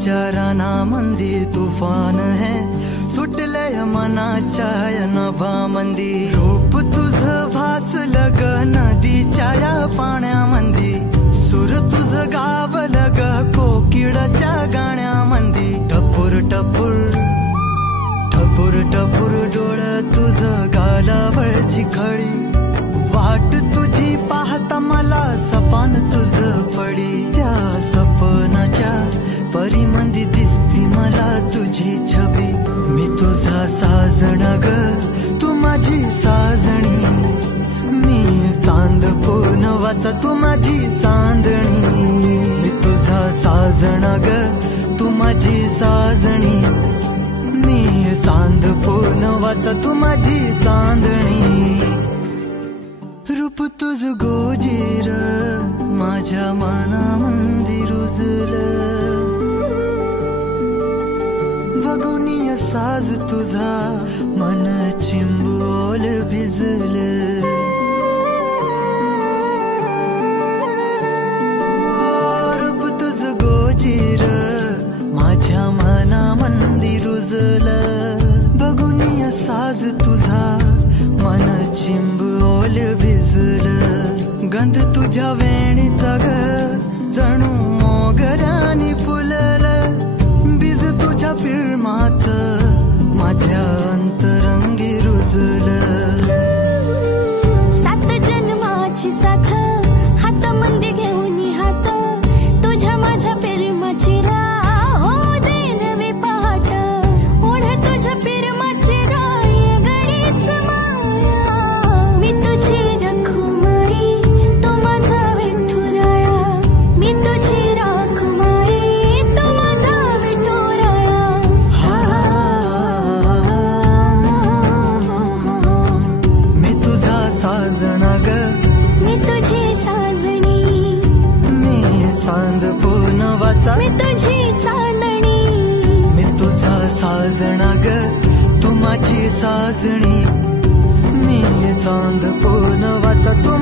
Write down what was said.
विचाराना मंदी तूफान है सुटलय मनाच्या नभा मंदी रूप तुझ भासलं ग नदीच्या या पाण्यामंदी सूर तुझ गावलं ग कोकिळाच्या गाण्यामंदी टपूर टपूर टपूर टपूर डोळ तुझ गालावरची खळी वाट तुझी पाहता मला सपान तुझ पडी त्या सपनाच्या परीमंदी दिसती मला तुझी छबी मी तुझा साजण ग तू माझी साजणी मी चांद पोनवाचा तू माझी चांदणी मी तुझा साजण ग तू माझी साजणी मी चांद पोनवाचा तू माझी चांदणी रूप तुझ गोजीर माझ्या मनामंदी रुजलं बघुनिय साज तुझा मन चिंबोल भिजलं रूप तुझ गोजीर माझ्या मनामंदी रुजलं बघुनिय साज तुझा मन चिंबोल भिजलं गंध तुझ्या वेणीचा ग जणू मोगऱ्यानी फुललं बीज तुझ्या पिळमाचं माझ्या अंतरंगी रुजलं सात जन्माची साथ हातामध्ये घेऊन हात तुझ्या माझ्या प्रेमाची राह हो दे नवी पहाट ओढ तुझ्या प्रेमाची राय गडीच माया मी तुझी रखुमाई तू माझा विठुराया मी तुझी रखुमाई तू माझा विठुराया मी तुझा साजना ग मी तुझी साजणी मी चांद पोनवाचा मी तुझी चांदणी मी तुझा साजना ग तू माझी साजणी मी चांद पोनवाचा तू